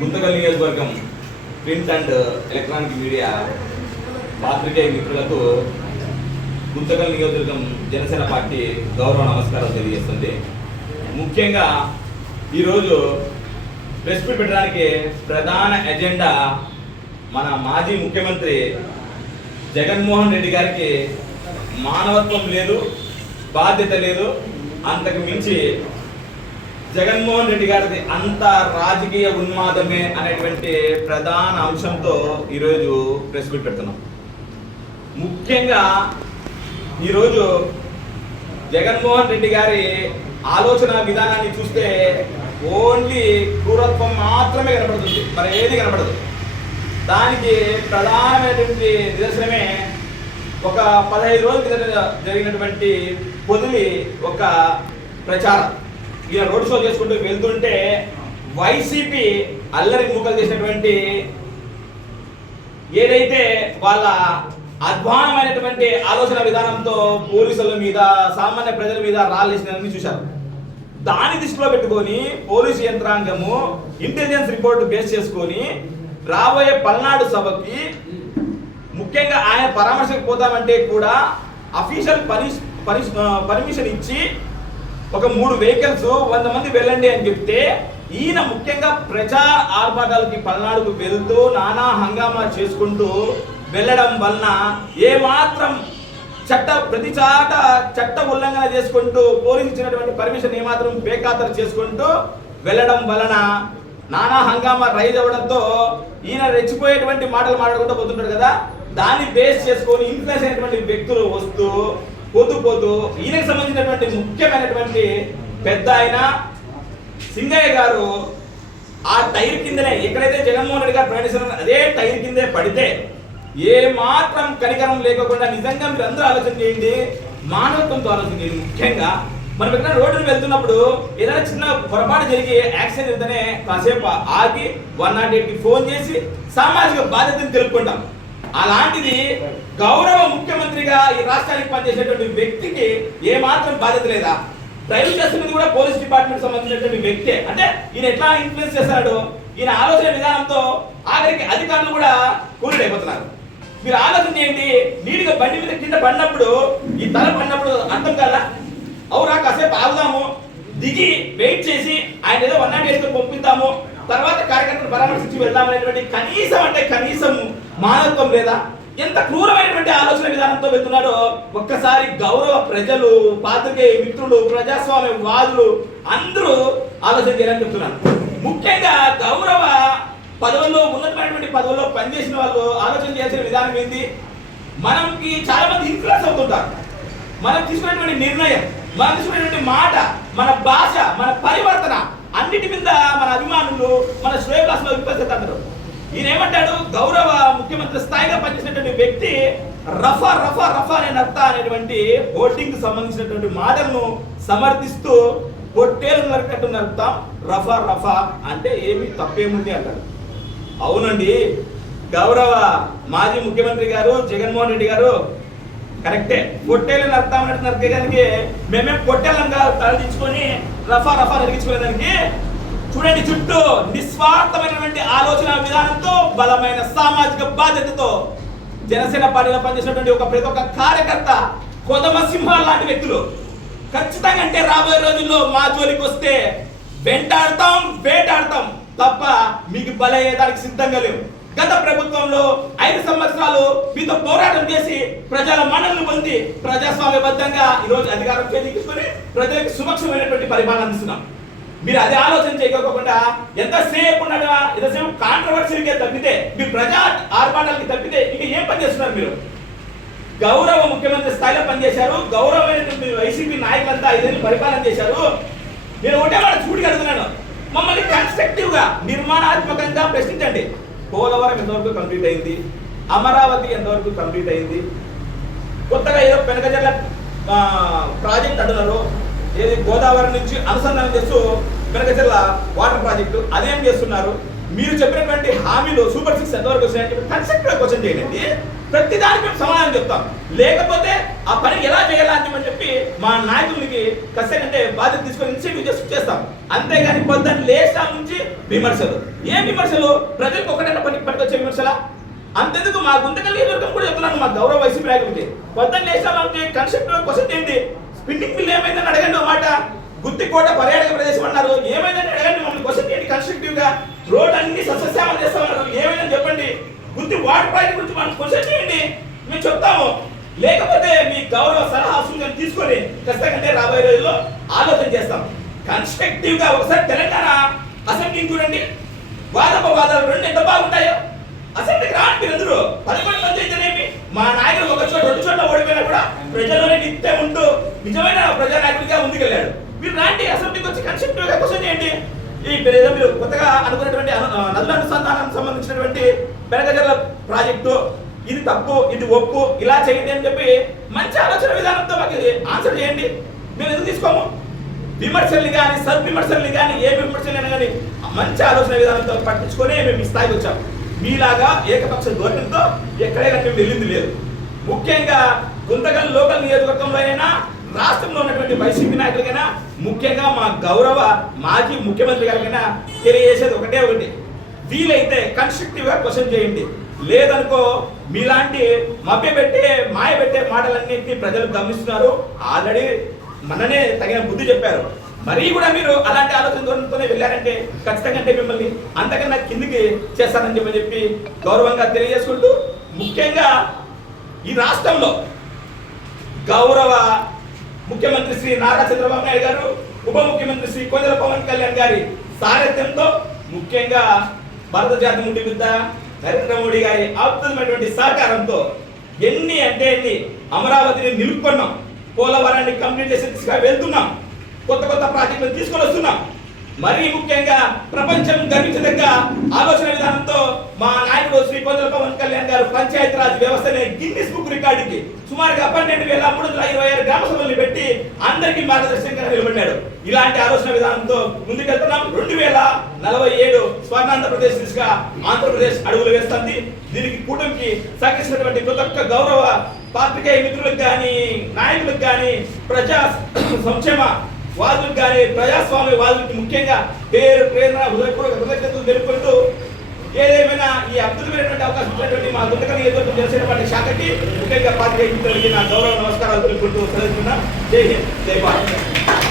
గుంతకల్ నియోజకవర్గం print and electronic media పాత్రికేయ మిత్రులకు గుంతకల్ నియోజకవర్గం జనసేన పార్టీ గౌరవ నమస్కారం తెలియజేస్తుంది. ముఖ్యంగా ఈరోజు ప్రెస్ మీట్ పెట్టడానికి ప్రధాన ఎజెండా మన మాజీ ముఖ్యమంత్రి జగన్మోహన్ రెడ్డి గారికి మానవత్వం లేదు, బాధ్యత లేదు. అంతకు మించి జగన్మోహన్ రెడ్డి గారిది అంత రాజకీయ ఉన్మాదమే అనేటువంటి ప్రధాన అంశంతో ఈరోజు ప్రెస్ మీట్ పెడుతున్నాం. ముఖ్యంగా ఈరోజు జగన్మోహన్ రెడ్డి గారి ఆలోచన విధానాన్ని చూస్తే ఓన్లీ క్రూరత్వం మాత్రమే కనపడుతుంది, మరి ఏది కనపడదు. దానికి ప్రధానమైనటువంటి నిదర్శనమే ఒక 15 రోజుల కింద జరిగినటువంటి పొదిలి ఒక ప్రచారం. ఈయన రోడ్ షో చేసుకుంటూ వెళ్తుంటే వైసీపీ అల్లరి మూకలు చేసినటువంటి ఏదైతే వాళ్ళ అధ్వానమైనటువంటి ఆలోచన విధానంతో పోలీసుల మీద, సామాన్య ప్రజల మీద రాళ్ళేసినని చూశారు. దాన్ని దృష్టిలో పెట్టుకొని పోలీసు యంత్రాంగము ఇంటెలిజెన్స్ రిపోర్ట్ బేస్ చేసుకొని రాబోయే పల్నాడు సభకి ముఖ్యంగా ఆయన పరామర్శకు పోతామంటే కూడా అఫీషియల్ పర్మిషన్ ఇచ్చి ఒక 3 వెహికల్స్ 100 మంది వెళ్ళండి అని చెప్తే ఈయన ముఖ్యంగా ప్రజా ఆర్భాటాలకి పల్నాడుకు వెళ్తూ నానా హంగామా చేసుకుంటూ వెళ్ళడం వలన ఏమాత్రం ప్రతి చట్ట ఉల్లంఘన చేసుకుంటూ పోలీసు ఇచ్చినటువంటి పర్మిషన్ ఏమాత్రం బేఖాతరు చేసుకుంటూ వెళ్ళడం వలన నానా హంగామా రైజ్ అవ్వడంతో ఈయన రెచ్చిపోయేటువంటి మాటలు మాట్లాడుకుంటూ పోతుంటాడు కదా. దాన్ని బేస్ చేసుకొని ఇన్ఫ్లుయెన్స్ అయినటువంటి వ్యక్తులు వస్తూ పోతూ ఈయనకు సంబంధించినటువంటి ముఖ్యమైనటువంటి పెద్ద ఆయన సింగయ్య గారు ఆ టైర్ కిందనే, ఎక్కడైతే జగన్మోహన్ రెడ్డి గారు ప్రయాణిస్తున్నారు అదే టైర్ కిందే పడితే ఏ మాత్రం కనికరం లేకుండా నిజంగా మీరు అందరూ ఆలోచన చేయండి, మానవత్వంతో ఆలోచన చేయండి. ముఖ్యంగా మనం ఎక్కడ రోడ్డును వెళ్తున్నప్పుడు ఏదైనా చిన్న పొరపాటు జరిగి యాక్సిడెంట్ అయితేనే కాసేపు ఆగి 108కి ఫోన్ చేసి సామాజిక బాధ్యతను తెలుపుకుంటాం. అలాంటిది గౌరవ ముఖ్యమంత్రిగా ఈ రాష్ట్రానికి పనిచేసేటువంటి వ్యక్తికి ఏ మాత్రం బాధ్యత లేదా? డ్రైవ్ చేస్తున్నది కూడా పోలీస్ డిపార్ట్మెంట్ సంబంధించినటువంటి వ్యక్తే. అంటే ఈయన ఎట్లా ఇన్ఫ్లుయెన్స్ చేస్తాడు? ఈయన ఆలోచన విధానంతో ఆఖరికి అధికారులు కూడా కూలీడైపోతున్నారు. మీరు ఆలోచన చేయండి, నీటిగా బండి మీద కింద పడినప్పుడు ఈ తల పడినప్పుడు అర్థం కాదా? అవునా, కాసేపు ఆగుదాము, దిగి వెయిట్ చేసి ఆయన ఏదో 108 పంపిద్దాము, తర్వాత కార్యకర్తలు పరామర్శించి వెళ్దామనేటువంటి కనీసం మానవత్వం లేదా? ఎంత క్రూరమైనటువంటి ఆలోచన విధానంతో వెళ్తున్నాడో ఒక్కసారి గౌరవ ప్రజలు, పాత్రికేయ మిత్రులు, ప్రజాస్వామ్య వాదులు అందరూ ఆలోచన చేయాలని చెప్తున్నాను. ముఖ్యంగా గౌరవ పదవుల్లో, ఉన్నతమైనటువంటి పదవుల్లో పనిచేసిన వాళ్ళు ఆలోచన చేయాల్సిన విధానం ఏంటి? మనకి చాలా మంది ఇన్ఫ్లుయెన్స్ అవుతుంటారు. మనం తీసుకునేటువంటి నిర్ణయం, మనం తీసుకునేటువంటి మాట, మన భాష, మన పరివర్తన అన్నిటి మీద మన అభిమానులు, మన శ్రేయభిలాషులు విపరిస్తారు. ఈయన ఏమంటాడు? గౌరవ ముఖ్యమంత్రి స్థాయిగా పనిచేసినటువంటి వ్యక్తి రఫా అనే నర్త అనేటువంటి హోర్డింగ్ సంబంధించినటువంటి మాటలను సమర్థిస్తూ పొట్టేలు నరకట్టు నరుకుతాం, రఫా అంటే ఏమి తప్పేముంది అంటారు. అవునండి, గౌరవ మాజీ ముఖ్యమంత్రి గారు జగన్మోహన్ రెడ్డి గారు కరెక్టే, పొట్టేలు నరుకుతామన్నట్టు నరికేదానికి మేమేం పొట్టేళ్ళంగా తలదించుకొని రఫా నరికించుకునేదానికి చూడండి, చుట్టూ నిస్వార్థమైనటువంటి ఆలోచన విధానంతో, బలమైన సామాజిక బాధ్యతతో జనసేన పార్టీలో పనిచేసినటువంటి ప్రతి ఒక్క కార్యకర్త కొదమ సింహాల లాంటి వ్యక్తులు ఖచ్చితంగా అంటే రాబోయే రోజుల్లో మా జోలికి వస్తే వెంటాడతాం, వేటాడతాం తప్ప మీకు బలయ్యేదానికి సిద్ధంగా లేవు. గత ప్రభుత్వంలో 5 సంవత్సరాలు మీతో పోరాటం చేసి ప్రజల మన్ననలు పొంది ప్రజాస్వామ్యబద్ధంగా ఈరోజు అధికారం చేజిక్కించుకొని ప్రజలకు సురక్షితమైనటువంటి పరిపాలన అందిస్తున్నాం. మీరు అదే ఆలోచన చేయకపోకుండా ఎంతసేపు కాంట్రవర్సీకే తప్పితే, మీరు ప్రజా ఆర్భాటాలకి తప్పితే ఇంకా ఏం పని చేస్తున్నారు? మీరు గౌరవ ముఖ్యమంత్రి స్థాయిలో పనిచేశారు, గౌరవమైనటువంటి వైసీపీ నాయకులంతా 5 ఏళ్ళు పరిపాలన చేశారు. నేను ఒకటే మాట చూడి అడుగుతున్నాను, మమ్మల్ని కన్స్ట్రక్టివ్ గా, నిర్మాణాత్మకంగా ప్రశ్నించండి. పోలవరం ఎంతవరకు కంప్లీట్ అయింది? అమరావతి ఎంతవరకు కంప్లీట్ అయింది? కొత్తగా ఏదో పెనకజర్ల ప్రాజెక్ట్ అంటున్నారు, ఏది గోదావరి నుంచి అనుసంధానం చేస్తూ పెనకజర్ల వాటర్ ప్రాజెక్టు, అదేం చేస్తున్నారు? మీరు చెప్పినటువంటి హామీలు సూపర్ 6 ఎంతవరకు వచ్చినాయని కన్స్ట్రక్టివ్ క్వశ్చన్ చేయండి. ప్రతి దానికి మేము సమాధానం చెప్తాం. లేకపోతే ఆ పని ఎలా చేయాలని చెప్పి మా నాయకులకి ఖచ్చితంగా బాధ్యత తీసుకొని ఇనిషియేటివ్ చేస్తాం. అంతేగాని పొద్దున్న లేచిన నుంచి విమర్శలు. ఏం విమర్శలు? ప్రజలకు ఒకటైనా పనికొచ్చే విమర్శలా? అంతెందుకు మా గుంతకల్ నియోజకవర్గం కూడా చెప్తున్నాను మా గౌరవ వైసీపీ నాయకులకి, పొద్దున్న లేచాలంటే కన్స్ట్రక్టివ్ క్వశ్చన్ ఏంటి? స్పిన్నింగ్ మిల్ ఏమైందని అడగండి. మాట గుత్తికోట పర్యాటక ప్రదేశం అన్నారు, ఏమైందని అడగండి. మమ్మల్ని క్వశ్చన్ ఏంటి? కన్స్ట్రక్టివ్ గా రోడ్ అన్ని సస్యశ్యామలు చేస్తామన్నారు, ఏమైందని చెప్పండి. గుత్తి వాటర్ ప్రాజెక్ట్ గురించి మనం క్వశ్చన్ చేయండి, మేము చెప్తాము. లేకపోతే మీ గౌరవ సలహా సూచనలు తీసుకొని ఖచ్చితంగా రాబోయే రోజుల్లో ఆలోచన చేస్తాం. కన్స్ట్రక్టివ్ గా ఒకసారి తెలంగాణ అసెంబ్లీని చూడండి, వాదాలు రెండు ఎంత బాగుంటాయో. అసెంబ్లీకి రాండి మీరందరూ, 11 మంది అయితేనేమి. మా నాయకులు ఒక చోట 2 చోట్ల ఓడిపోయినా కూడా ప్రజల్లోనే నిత్యం ఉంటూ నిజమైన ప్రజానాయకుడిగా ముందుకెళ్ళాడు. మీరు రాండి అసెంబ్లీకి వచ్చి కన్స్ట్రక్టివ్ గా క్వశ్చన్ చేయండి. ఈ మీరు కొత్తగా అనుకున్నటువంటి నదుల అనుసంధానానికి సంబంధించినటువంటి బెనగజర్ల ప్రాజెక్టు, ఇది తప్పు ఇది ఒప్పు ఇలా చేయండి అని చెప్పి మంచి ఆలోచన విధానంతో మాకు ఆన్సర్ చేయండి. మేము ఎందుకు తీసుకోము? విమర్శల్ని కానీ సద్విమర్శల్ని కానీ ఏ విమర్శలైనా కానీ మంచి ఆలోచన విధానంతో పట్టించుకొని మేము ఈ స్థాయికి వచ్చాము. మీలాగా ఏకపక్ష ధోరణితో ఎక్కడైనా మేము వెళ్ళింది లేదు. ముఖ్యంగా గుంతకల్ లోకల్ నియోజకవర్గంలో అయినా రాష్ట్రంలో ఉన్నటువంటి వైసీపీ నాయకులకైనా ముఖ్యంగా మా గౌరవ మాజీ ముఖ్యమంత్రి గారికైనా తెలియజేసేది ఒకటి, వీలైతే కన్స్ట్రక్టివ్ గా క్వశ్చన్ చేయండి. లేదనుకో మీలాంటి మభ్యపెట్టే మాయపెట్టే మాటలన్నింటినీ ప్రజలు గమనిస్తున్నారు. ఆల్రెడీ మననే తగిన బుద్ధి చెప్పారు. మరీ కూడా మీరు అలాంటి ఆలోచనతోనే వెళ్ళారంటే ఖచ్చితంగా మిమ్మల్ని అంతకన్నా కిందికి చేస్తానని చెప్పి గౌరవంగా తెలియజేసుకుంటూ, ముఖ్యంగా ఈ రాష్ట్రంలో గౌరవ ముఖ్యమంత్రి శ్రీ నారా చంద్రబాబు నాయుడు గారు, ఉప ముఖ్యమంత్రి శ్రీ కోదెల పవన్ కళ్యాణ్ గారి సారథ్యంతో, ముఖ్యంగా భారత జాతి ముడి బిడ్డ నరేంద్ర మోడీ గారి అద్భుతమైనటువంటి సహకారంతో ఎన్ని అమరావతిని నిలుపుకున్నాం, పోలవరాన్ని కంప్లీట్ చేసే దిశగా వెళ్తున్నాం, కొత్త ప్రాజెక్టులు తీసుకొని వస్తున్నాం. మరీ ముఖ్యంగా ప్రపంచం గర్వించదగ్గ ఆలోచన విధానంతో మా నాయకుడు శ్రీ కోదెల పవన్ కళ్యాణ్ గారు పంచాయతీరాజ్ వ్యవస్థని గిన్నిస్ బుక్ రికార్డుకి సుమారుగా 12,326 గ్రామ సభల్ని పెట్టి అందరికీ మార్గదర్శకంగా నిలబడ్డాడు. ఇలాంటి ఆలోచన విధానంతో ముందుకెళ్తున్నాం. 2047 స్వర్ణాంధ్రప్రదేశ్ దిశగా ఆంధ్రప్రదేశ్ అడుగులు వేస్తుంది. దీనికి కూటమికి సహకరించినటువంటి ప్రతి ఒక్క గౌరవ పాత్రికేయ మిత్రులకు కానీ నాయకులకు కానీ ప్రజా సంక్షేమ వాదులకు కానీ ప్రజాస్వామ్య వాదులకి ముఖ్యంగా ప్రేరణ హృదయపూర్వక కృతజ్ఞతలు తెలుపుకుంటూ, ఏదేమైనా ఈ అద్భుతమైనటువంటి అవకాశం ఇచ్చినటువంటి మా గుంతకల్ నియోజకవర్గం జనసేన పార్టీ శాఖకి ముఖ్యంగా పార్టీ మిత్రులకి నా గౌరవ నమస్కారాలు తెలుపుకుంటూ సెలవుతున్నా. జై హింద్, జై భారత్.